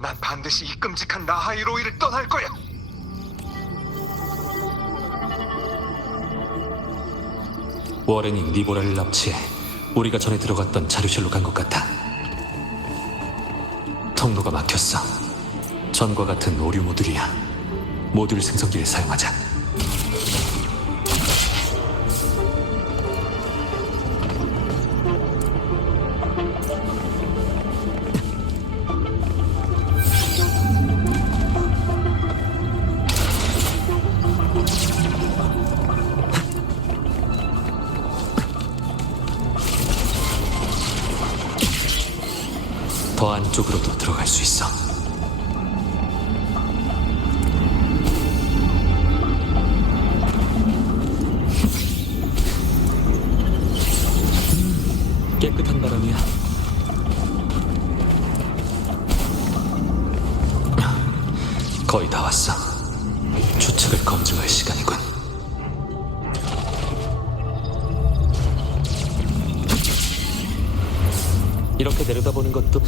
난 반드시 이 끔찍한 라하이로이를 떠날 거야. 워렌이 니보라를 납치해 우리가 전에 들어갔던 자료실로 간 것 같아. 통로가 막혔어. 전과 같은 오류 모듈이야. 모듈 생성기를 사용하자. 더 안쪽으로도 들어갈 수 있어. 깨끗한 바람이야. 거의 다 왔어. 추측을 검증할 시간이군. 이렇게 내려다보는 것도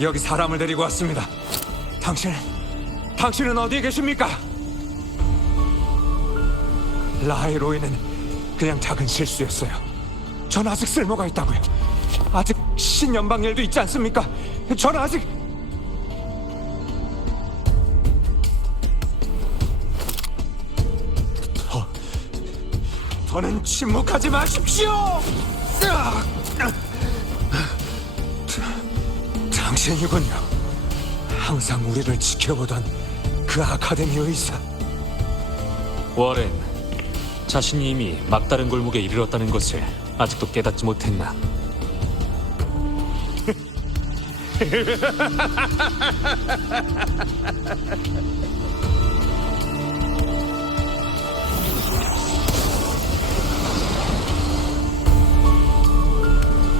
여기 사람을 데리고 왔습니다. 당신은 어디에 계십니까? 라하이로이는 그냥 작은 실수였어요. 전 아직 쓸모가 있다고요. 아직 신연방일도 있지 않습니까? 전 아직... 더는 침묵하지 마십시오! 당신이군요. 항상 우리를 지켜보던 그 아카데미 의사. 워렌, 자신이 이미 막다른 골목에 이르렀다는 것을 아직도 깨닫지 못했나?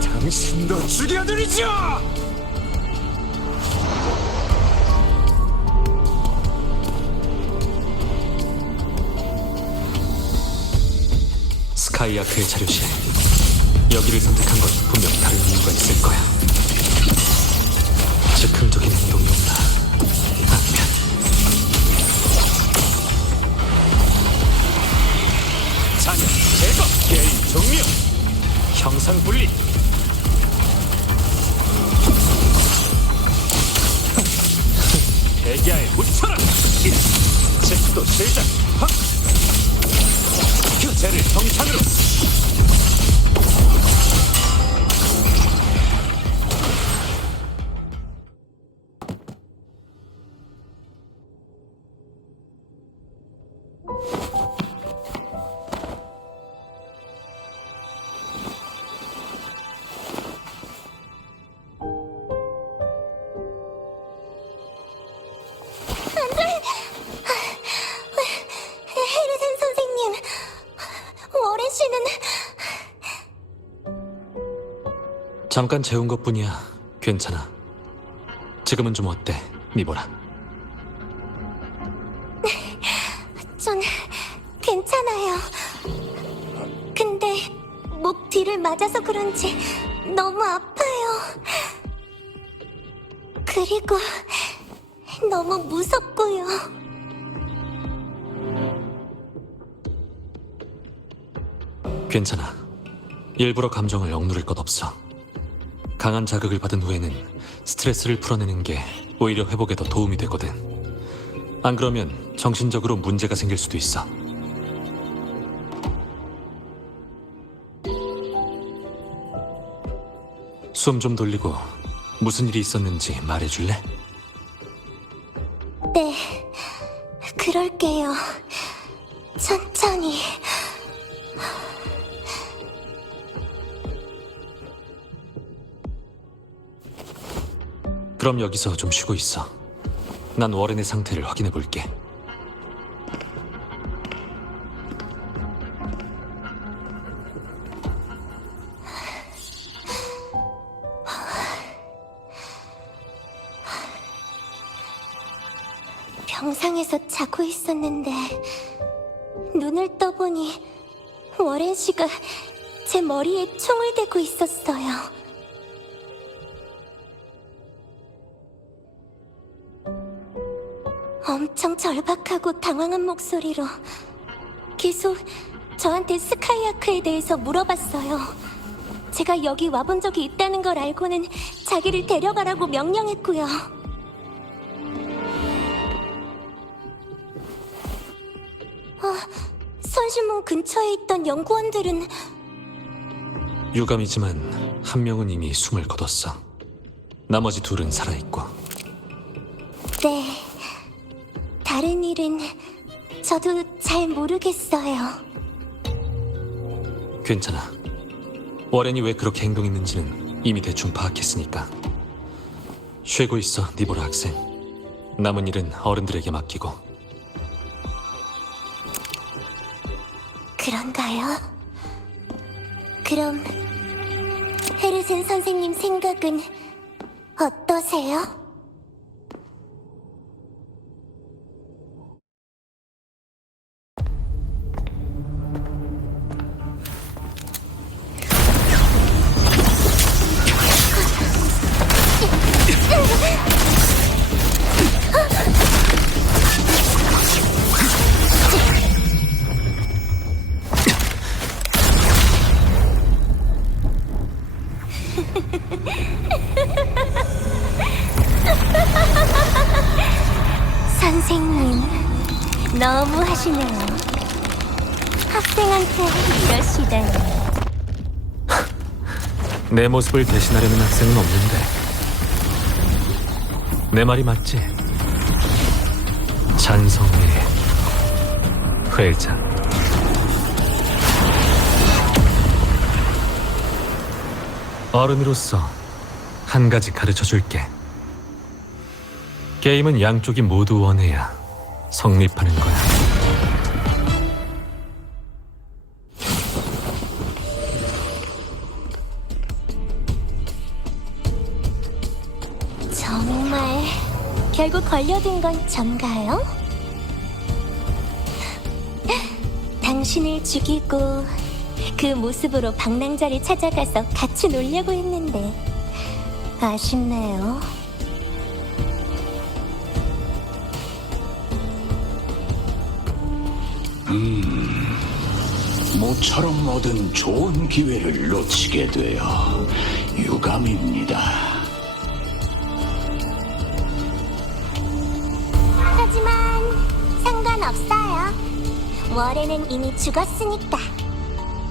당신도 죽여드리죠! 스카이아크의 자료실. 여기를 선택한 건 분명 다른 이유가 있을 거야. 즉흥적인 행동이었나? 아니면 잔여 제거, 게임 종료, 형상 분리. 대기하에 묻혀라. 직도 실장. 규제를 정상으로. 헤르센 선생님, 워렌 씨는... 잠깐 재운 것뿐이야. 괜찮아. 지금은 좀 어때, 미보라? 전 괜찮아요. 근데 목 뒤를 맞아서 그런지 너무 아파요. 그리고 너무 무섭고요. 괜찮아. 일부러 감정을 억누를 것 없어. 강한 자극을 받은 후에는 스트레스를 풀어내는 게 오히려 회복에 더 도움이 되거든. 안 그러면 정신적으로 문제가 생길 수도 있어. 숨 좀 돌리고 무슨 일이 있었는지 말해줄래? 네, 그럴게요. 천천히. 그럼 여기서 좀 쉬고 있어. 난 워렌의 상태를 확인해 볼게. 병상에서 자고 있었는데 눈을 떠보니 워렌 씨가 제 머리에 총을 대고 있었어요. 엄청 절박하고 당황한 목소리로 계속 저한테 스카이아크에 대해서 물어봤어요. 제가 여기 와본 적이 있다는 걸 알고는 자기를 데려가라고 명령했고요. 선실문 근처에 있던 연구원들은 유감이지만 한 명은 이미 숨을 거뒀어. 나머지 둘은 살아있고. 네, 다른 일은 저도 잘 모르겠어요. 괜찮아. 워렌이 왜 그렇게 행동했는지는 이미 대충 파악했으니까. 쉬고 있어, 니보라 학생. 남은 일은 어른들에게 맡기고. 그런가요? 그럼 헤르센 선생님 생각은 어떠세요? 선생님, 너무 하시네요. 학생한테 이러시다니. 내 모습을 대신하려는 학생은 없는데. 내 말이 맞지? 찬성의 회장. 어른으로서 한 가지 가르쳐 줄게. 게임은 양쪽이 모두 원해야 성립하는 거야. 정말 결국 걸려든 건 전가요? 당신을 죽이고 그 모습으로 방랑자를 찾아가서 같이 놀려고 했는데 아쉽네요. 모처럼 얻은 좋은 기회를 놓치게 되어 유감입니다. 하지만 상관없어요. 월에는 이미 죽었으니까.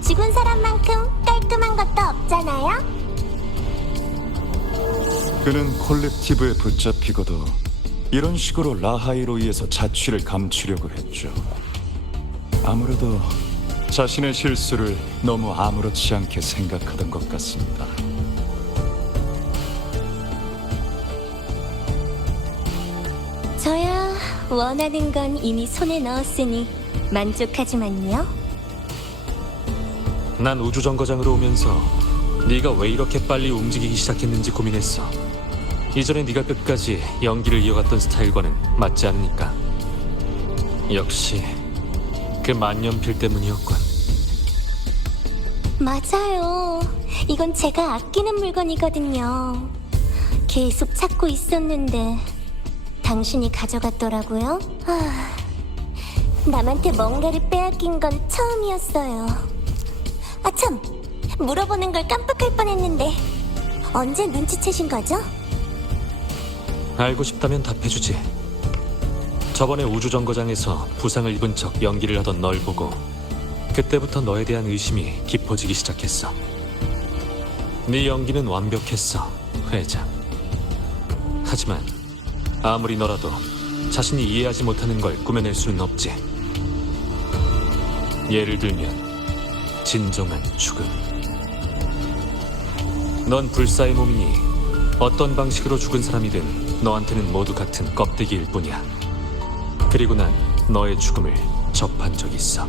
죽은 사람만큼 깔끔한 것도 없잖아요. 그는 콜렉티브에 붙잡히고도 이런 식으로 라하이로 의해서 자취를 감추려고 했죠. 아무래도 자신의 실수를 너무 아무렇지 않게 생각하던 것 같습니다. 저야 원하는 건 이미 손에 넣었으니 만족하지만요. 난 우주정거장으로 오면서 네가 왜 이렇게 빨리 움직이기 시작했는지 고민했어. 이전에 네가 끝까지 연기를 이어갔던 스타일과는 맞지 않으니까. 역시 그 만년필 때문이었군. 맞아요. 이건 제가 아끼는 물건이거든요. 계속 찾고 있었는데 당신이 가져갔더라고요. 남한테 뭔가를 빼앗긴 건 처음이었어요. 아참, 물어보는 걸 깜빡할 뻔했는데 언제 눈치채신 거죠? 알고 싶다면 답해주지. 저번에 우주정거장에서 부상을 입은 척 연기를 하던 널 보고 그때부터 너에 대한 의심이 깊어지기 시작했어. 네 연기는 완벽했어, 회장. 하지만 아무리 너라도 자신이 이해하지 못하는 걸 꾸며낼 수는 없지. 예를 들면 진정한 죽음. 넌 불사의 몸이니 어떤 방식으로 죽은 사람이든 너한테는 모두 같은 껍데기일 뿐이야. 그리고 난 너의 죽음을 접한 적이 있어.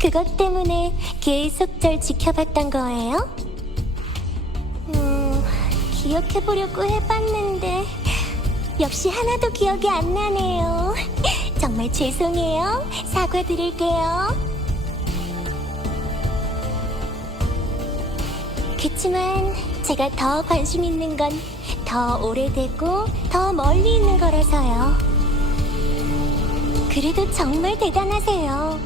그것 때문에 계속 절 지켜봤던 거예요? 기억해보려고 해봤는데 역시 하나도 기억이 안 나네요. 정말 죄송해요. 사과드릴게요. 그치만 제가 더 관심 있는 건 더 오래되고 더 멀리 있는 거라서요. 그래도 정말 대단하세요.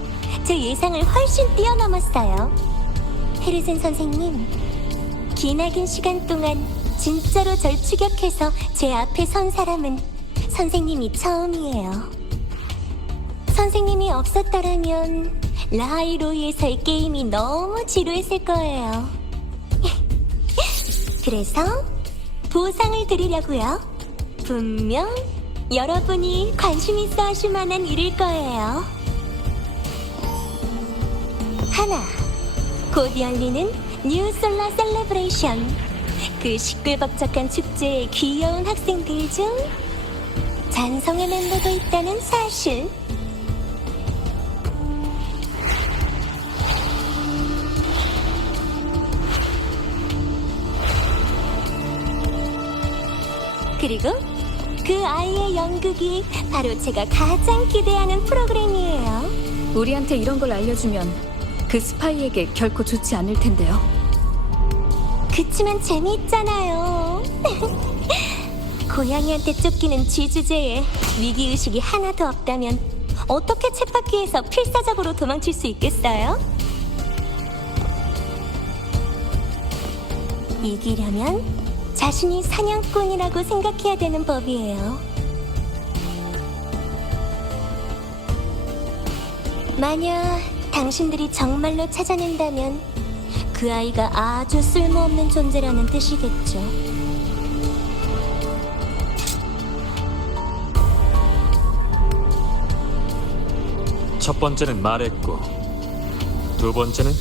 제 예상을 훨씬 뛰어넘었어요. 헤르센 선생님, 기나긴 시간 동안 진짜로 절 추격해서 제 앞에 선 사람은 선생님이 처음이에요. 선생님이 없었더라면 라하이로이에서의 게임이 너무 지루했을 거예요. 그래서 보상을 드리려고요. 분명 여러분이 관심 있어 하실 만한 일일 거예요. 하나, 곧 열리는 뉴 솔라 셀레브레이션. 그 시끌벅적한 축제에 귀여운 학생들 중 잔성의 멤버도 있다는 사실. 그리고 그 아이의 연극이 바로 제가 가장 기대하는 프로그램이에요. 우리한테 이런 걸 알려주면 그 스파이에게 결코 좋지 않을 텐데요. 그치만 재미있잖아요. 고양이한테 쫓기는 쥐 주제에 위기의식이 하나도 없다면 어떻게 쳇바퀴에서 필사적으로 도망칠 수 있겠어요? 이기려면 자신이 사냥꾼이라고 생각해야 되는 법이에요. 만약 당신들이 정말로 찾아낸다면 그 아이가 아주 쓸모없는 존재라는 뜻이겠죠. 첫 번째는 말했고, 두 번째는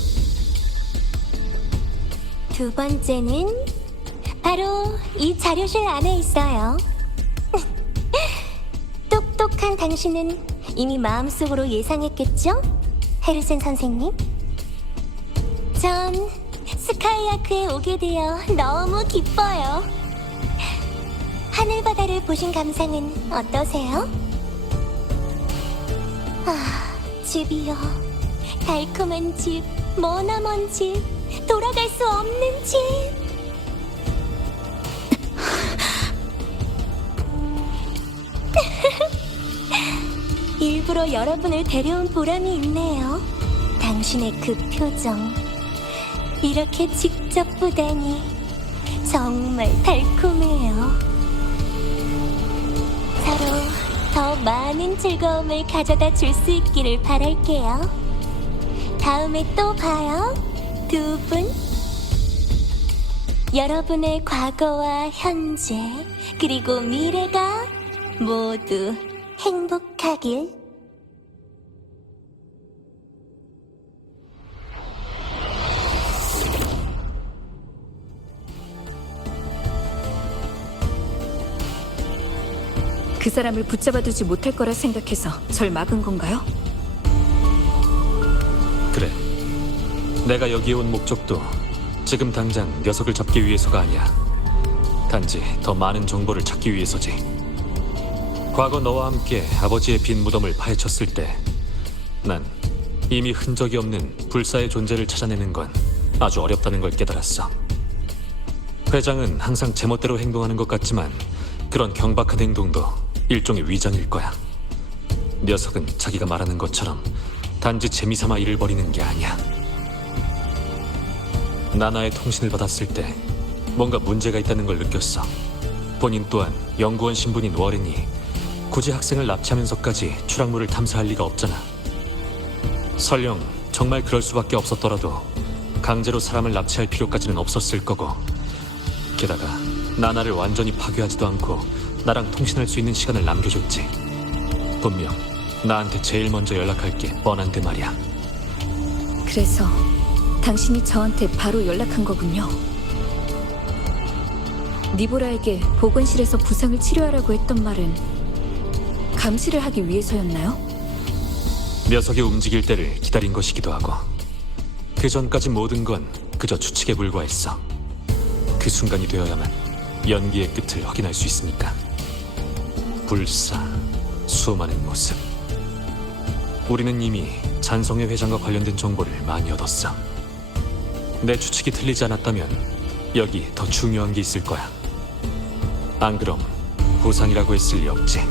두 번째는 바로 이 자료실 안에 있어요. 똑똑한 당신은 이미 마음속으로 예상했겠죠? 헤르센 선생님? 전 스카이아크에 오게 되어 너무 기뻐요. 하늘바다를 보신 감상은 어떠세요? 아, 집이요. 달콤한 집, 머나먼 집, 돌아갈 수 없는 집. 일부러 여러분을 데려온 보람이 있네요. 당신의 그 표정, 이렇게 직접 보다니 정말 달콤해요. 서로 더 많은 즐거움을 가져다 줄 수 있기를 바랄게요. 다음에 또 봐요, 두 분. 여러분의 과거와 현재, 그리고 미래가 모두 행복하길. 그 사람을 붙잡아두지 못할 거라 생각해서 절 막은 건가요? 그래. 내가 여기에 온 목적도 지금 당장 녀석을 잡기 위해서가 아니야. 단지 더 많은 정보를 찾기 위해서지. 과거 너와 함께 아버지의 빈 무덤을 파헤쳤을 때 난 이미 흔적이 없는 불사의 존재를 찾아내는 건 아주 어렵다는 걸 깨달았어. 회장은 항상 제멋대로 행동하는 것 같지만 그런 경박한 행동도 일종의 위장일 거야. 녀석은 자기가 말하는 것처럼 단지 재미삼아 일을 벌이는 게 아니야. 나나의 통신을 받았을 때 뭔가 문제가 있다는 걸 느꼈어. 본인 또한 연구원 신분인 워렌이 굳이 학생을 납치하면서까지 추락물을 탐사할 리가 없잖아. 설령 정말 그럴 수밖에 없었더라도 강제로 사람을 납치할 필요까지는 없었을 거고, 게다가 나나를 완전히 파괴하지도 않고 나랑 통신할 수 있는 시간을 남겨줬지. 분명 나한테 제일 먼저 연락할 게 뻔한데 말이야. 그래서 당신이 저한테 바로 연락한 거군요. 니보라에게 보건실에서 부상을 치료하라고 했던 말은 감시를 하기 위해서였나요? 녀석이 움직일 때를 기다린 것이기도 하고, 그 전까지 모든 건 그저 추측에 불과했어. 그 순간이 되어야만 연기의 끝을 확인할 수 있으니까. 불사, 수많은 모습. 우리는 이미 잔성의 회장과 관련된 정보를 많이 얻었어. 내 추측이 틀리지 않았다면 여기 더 중요한 게 있을 거야. 안 그럼 보상이라고 했을 리 없지.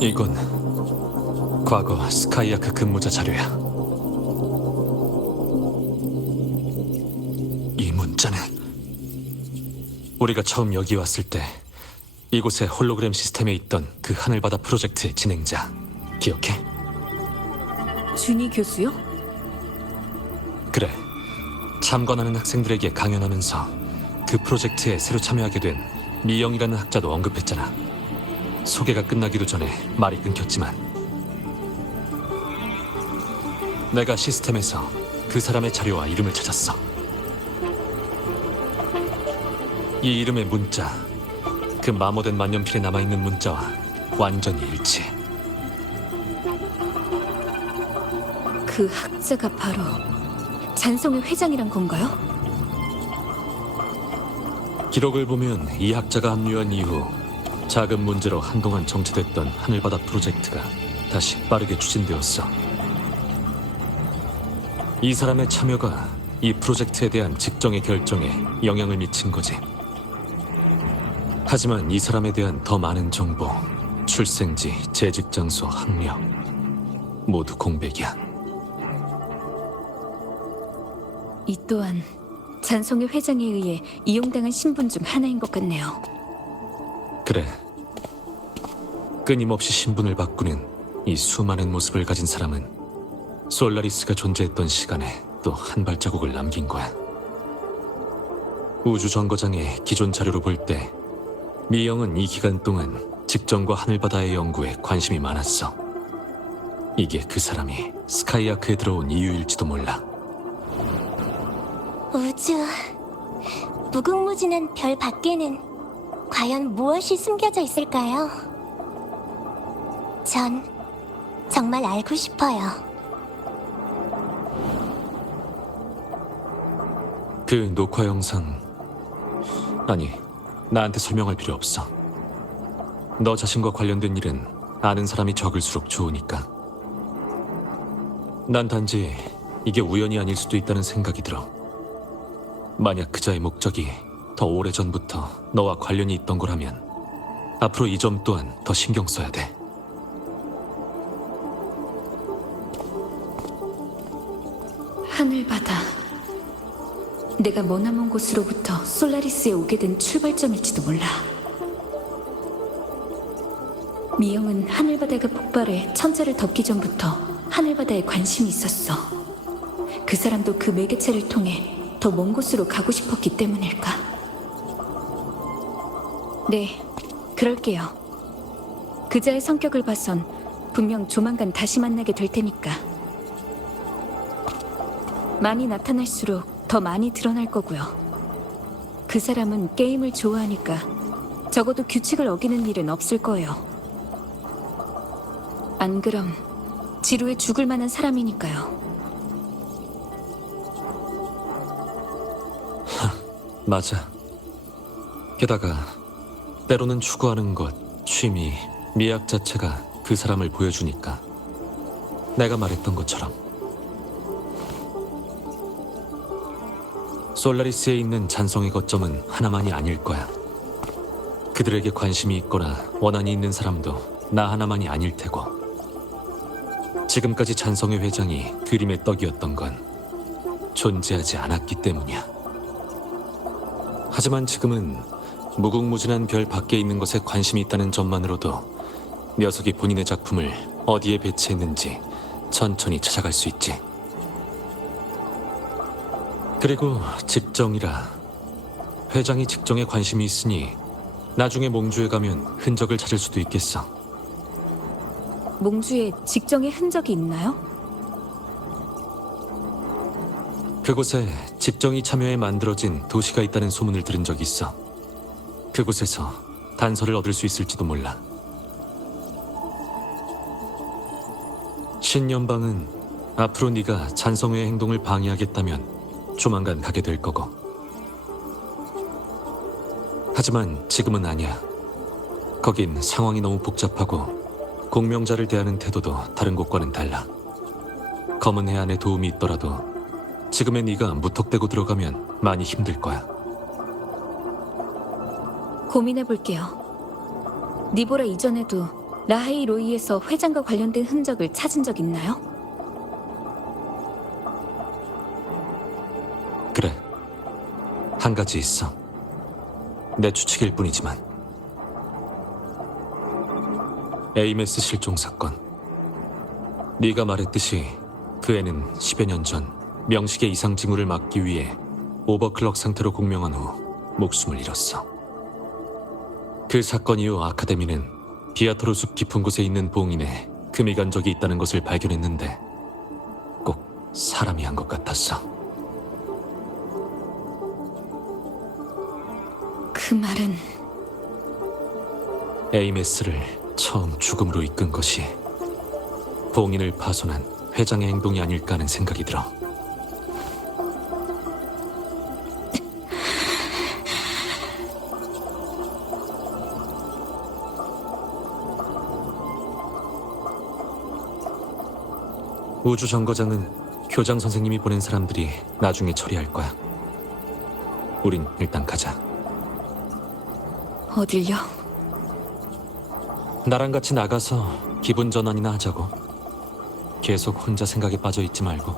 이건 과거 스카이아크 근무자 자료야. 이 문자는 우리가 처음 여기 왔을 때 이곳의 홀로그램 시스템에 있던 그 하늘바다 프로젝트의 진행자 기억해? 준희 교수요? 그래. 참관하는 학생들에게 강연하면서 그 프로젝트에 새로 참여하게 된 미영이라는 학자도 언급했잖아. 소개가 끝나기도 전에 말이 끊겼지만 내가 시스템에서 그 사람의 자료와 이름을 찾았어. 이 이름의 문자, 그 마모된 만년필에 남아있는 문자와 완전히 일치해. 그 학자가 바로 잔성의 회장이란 건가요? 기록을 보면 이 학자가 합류한 이후 작은 문제로 한동안 정체됐던 하늘바다 프로젝트가 다시 빠르게 추진되었어. 이 사람의 참여가 이 프로젝트에 대한 직정의 결정에 영향을 미친 거지. 하지만 이 사람에 대한 더 많은 정보, 출생지, 재직 장소, 학력 모두 공백이야. 이 또한 잔성의 회장에 의해 이용당한 신분 중 하나인 것 같네요. 그래. 끊임없이 신분을 바꾸는 이 수많은 모습을 가진 사람은 솔라리스가 존재했던 시간에 또 한 발자국을 남긴 거야. 우주정거장의 기존 자료로 볼 때 미영은 이 기간 동안 직전과 하늘바다의 연구에 관심이 많았어. 이게 그 사람이 스카이아크에 들어온 이유일지도 몰라. 우주, 무궁무진한 별 밖에는 과연 무엇이 숨겨져 있을까요? 전 정말 알고 싶어요. 그 녹화 영상... 아니, 나한테 설명할 필요 없어. 너 자신과 관련된 일은 아는 사람이 적을수록 좋으니까. 난 단지 이게 우연이 아닐 수도 있다는 생각이 들어. 만약 그자의 목적이 더 오래전부터 너와 관련이 있던 거라면 앞으로 이 점 또한 더 신경 써야 돼. 하늘바다. 내가 머나먼 곳으로부터 솔라리스에 오게 된 출발점일지도 몰라. 미영은 하늘바다가 폭발해 천재를 덮기 전부터 하늘바다에 관심이 있었어. 그 사람도 그 매개체를 통해 더 먼 곳으로 가고 싶었기 때문일까? 네, 그럴게요. 그자의 성격을 봐선 분명 조만간 다시 만나게 될 테니까. 많이 나타날수록 더 많이 드러날 거고요. 그 사람은 게임을 좋아하니까 적어도 규칙을 어기는 일은 없을 거예요. 안 그럼 지루해 죽을 만한 사람이니까요. 맞아. 게다가 때로는 추구하는 것, 취미, 미학 자체가 그 사람을 보여주니까. 내가 말했던 것처럼 솔라리스에 있는 잔성의 거점은 하나만이 아닐 거야. 그들에게 관심이 있거나 원한이 있는 사람도 나 하나만이 아닐 테고. 지금까지 잔성의 회장이 그림의 떡이었던 건 존재하지 않았기 때문이야. 하지만 지금은 무궁무진한 별 밖에 있는 것에 관심이 있다는 점만으로도 녀석이 본인의 작품을 어디에 배치했는지 천천히 찾아갈 수 있지. 그리고 직정이라. 회장이 직정에 관심이 있으니 나중에 몽주에 가면 흔적을 찾을 수도 있겠어. 몽주에 직정의 흔적이 있나요? 그곳에 직정이 참여해 만들어진 도시가 있다는 소문을 들은 적이 있어. 그곳에서 단서를 얻을 수 있을지도 몰라. 신연방은 앞으로 네가 잔성회의 행동을 방해하겠다면 조만간 가게 될 거고. 하지만 지금은 아니야. 거긴 상황이 너무 복잡하고 공명자를 대하는 태도도 다른 곳과는 달라. 검은 해안에 도움이 있더라도 지금의 네가 무턱대고 들어가면 많이 힘들 거야. 고민해볼게요. 니보라 이전에도 라하이 로이에서 회장과 관련된 흔적을 찾은 적 있나요? 그래. 한 가지 있어. 내 추측일 뿐이지만. 에이메스 실종 사건. 네가 말했듯이 그 애는 10여 년 전 명식의 이상 징후를 막기 위해 오버클럭 상태로 공명한 후 목숨을 잃었어. 그 사건 이후 아카데미는 비아토르 숲 깊은 곳에 있는 봉인에 금이 간 적이 있다는 것을 발견했는데 꼭 사람이 한 것 같았어. 그 말은 에이메스를 처음 죽음으로 이끈 것이 봉인을 파손한 회장의 행동이 아닐까 하는 생각이 들어. 우주정거장은 교장 선생님이 보낸 사람들이 나중에 처리할 거야. 우린 일단 가자. 어딜요? 나랑 같이 나가서 기분 전환이나 하자고. 계속 혼자 생각에 빠져 있지 말고.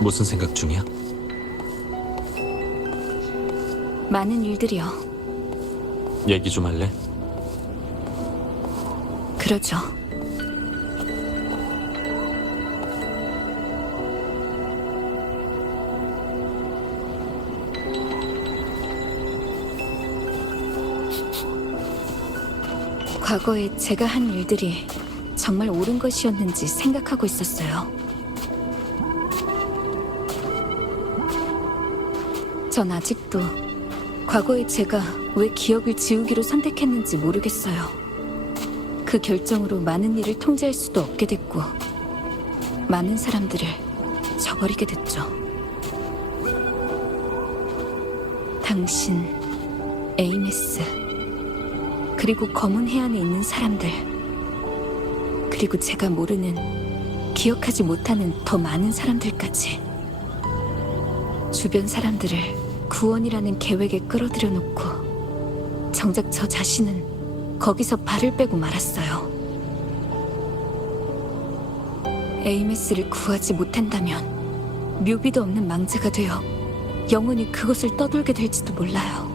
무슨 생각 중이야? 많은 일들이요. 얘기 좀 할래? 그러죠. 과거에 제가 한 일들이 정말 옳은 것이었는지 생각하고 있었어요. 전 아직도 과거에 제가 왜 기억을 지우기로 선택했는지 모르겠어요. 그 결정으로 많은 일을 통제할 수도 없게 됐고 많은 사람들을 저버리게 됐죠. 당신, 에이메스, 그리고 검은 해안에 있는 사람들, 그리고 제가 모르는, 기억하지 못하는 더 많은 사람들까지. 주변 사람들을 구원이라는 계획에 끌어들여 놓고 정작 저 자신은 거기서 발을 빼고 말았어요. 에이메스를 구하지 못한다면 묘비도 없는 망자가 되어 영원히 그것을 떠돌게 될지도 몰라요.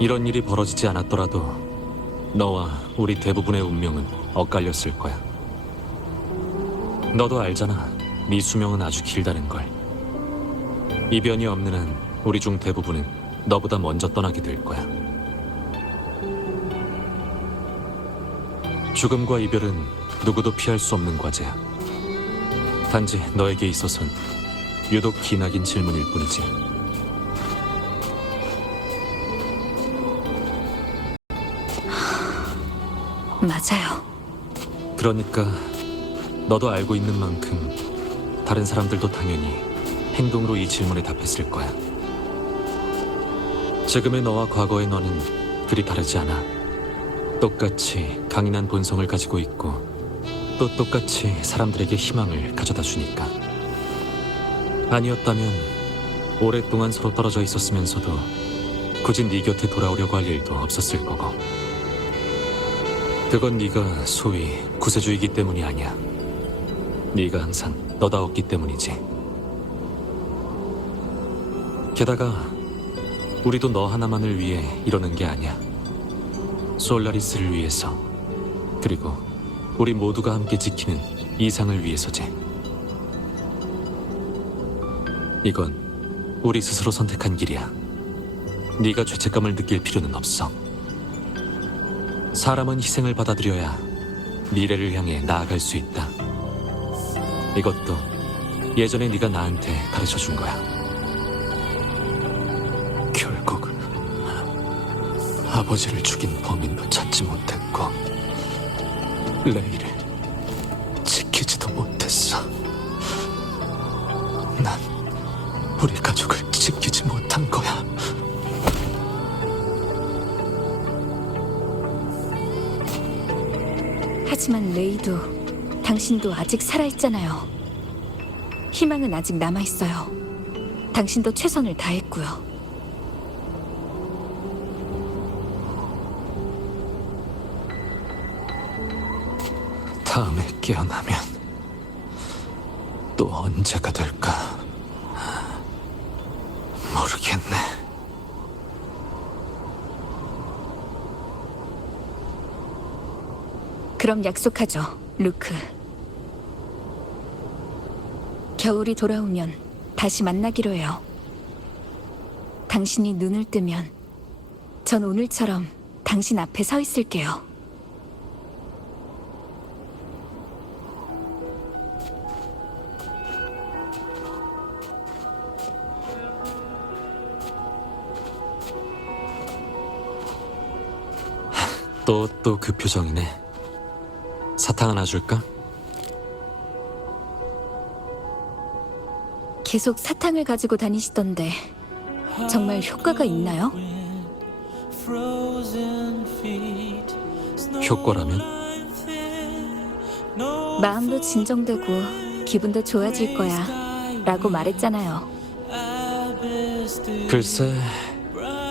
이런 일이 벌어지지 않았더라도 너와 우리 대부분의 운명은 엇갈렸을 거야. 너도 알잖아. 네 수명은 아주 길다는 걸. 이변이 없는 한 우리 중 대부분은 너보다 먼저 떠나게 될 거야. 죽음과 이별은 누구도 피할 수 없는 과제야. 단지 너에게 있어선 유독 기나긴 질문일 뿐이지. 맞아요. 그러니까 너도 알고 있는 만큼 다른 사람들도 당연히 행동으로 이 질문에 답했을 거야. 지금의 너와 과거의 너는 그리 다르지 않아. 똑같이 강인한 본성을 가지고 있고 또 똑같이 사람들에게 희망을 가져다 주니까. 아니었다면 오랫동안 서로 떨어져 있었으면서도 굳이 네 곁에 돌아오려고 할 일도 없었을 거고. 그건 네가 소위 구세주이기 때문이 아니야. 네가 항상 너다웠기 때문이지. 게다가 우리도 너 하나만을 위해 이러는 게 아니야. 솔라리스를 위해서, 그리고 우리 모두가 함께 지키는 이상을 위해서지. 이건 우리 스스로 선택한 길이야. 네가 죄책감을 느낄 필요는 없어. 사람은 희생을 받아들여야 미래를 향해 나아갈 수 있다. 이것도 예전에 네가 나한테 가르쳐준 거야. 결국 아버지를 죽인 범인도 찾지 못했고 레이를 지키지도 못했어. 난 우리 가족을 지키지 못한 거야. 하지만 레이도 당신도 아직 살아있잖아요. 희망은 아직 남아있어요. 당신도 최선을 다했고요. 다음에 깨어나면 또 언제가 될까 모르겠네. 그럼 약속하죠, 루크. 겨울이 돌아오면 다시 만나기로 해요. 당신이 눈을 뜨면 전 오늘처럼 당신 앞에 서 있을게요. 또 그 표정이네. 사탕 하나 줄까? 계속 사탕을 가지고 다니시던데 정말 효과가 있나요? 효과라면? 마음도 진정되고 기분도 좋아질 거야 라고 말했잖아요. 글쎄,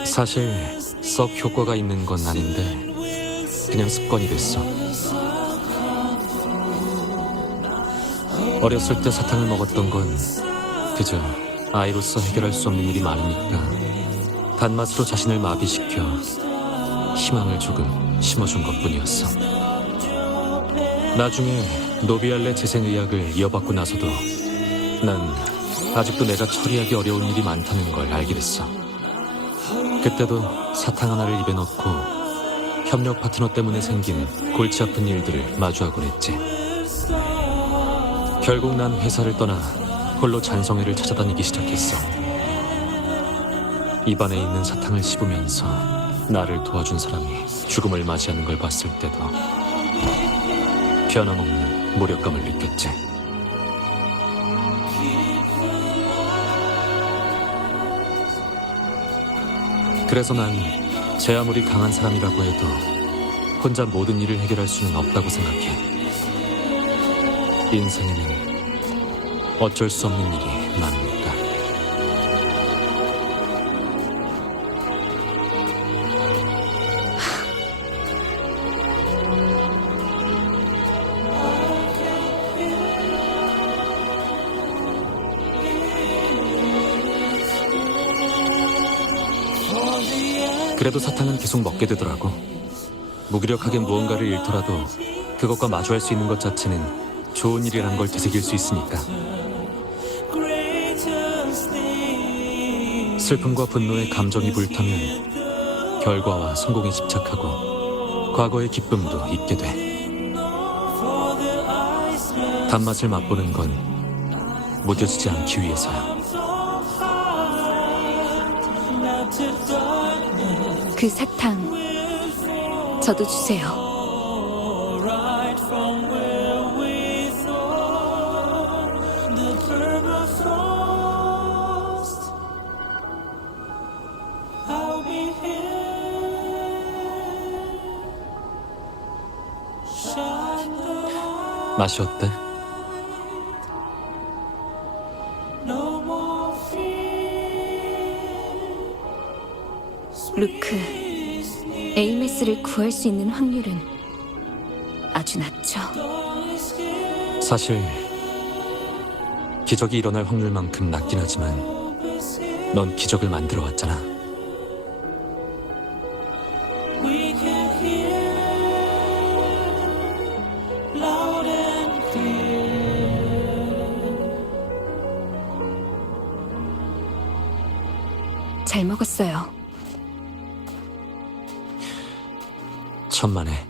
사실 썩 효과가 있는 건 아닌데 그냥 습관이 됐어. 어렸을 때 사탕을 먹었던 건 그저 아이로서 해결할 수 없는 일이 많으니까 단맛으로 자신을 마비시켜 희망을 조금 심어준 것뿐이었어. 나중에 노비알레 재생의학을 이어받고 나서도 난 아직도 내가 처리하기 어려운 일이 많다는 걸 알게 됐어. 그때도 사탕 하나를 입에 넣고 협력 파트너 때문에 생긴 골치 아픈 일들을 마주하곤 했지. 결국 난 회사를 떠나 홀로 잔성회를 찾아다니기 시작했어. 입안에 있는 사탕을 씹으면서 나를 도와준 사람이 죽음을 맞이하는 걸 봤을 때도 변함없는 무력감을 느꼈지. 그래서 난 제 아무리 강한 사람이라고 해도 혼자 모든 일을 해결할 수는 없다고 생각해. 인생에는 어쩔 수 없는 일이 많으니까. 그래도 사탕은 계속 먹게 되더라고. 무기력하게 무언가를 잃더라도 그것과 마주할 수 있는 것 자체는 좋은 일이란 걸 되새길 수 있으니까. 슬픔과 분노의 감정이 불타면 결과와 성공에 집착하고 과거의 기쁨도 잊게 돼. 단맛을 맛보는 건 무뎌지지 않기 위해서야. 그 사탕 저도 주세요. 맛이 어때? 루크, 에이메스를 구할 수 있는 확률은 아주 낮죠. 사실 기적이 일어날 확률만큼 낮긴 하지만 넌 기적을 만들어 왔잖아. We can hear loud and clear. 잘 먹었어요. 천만에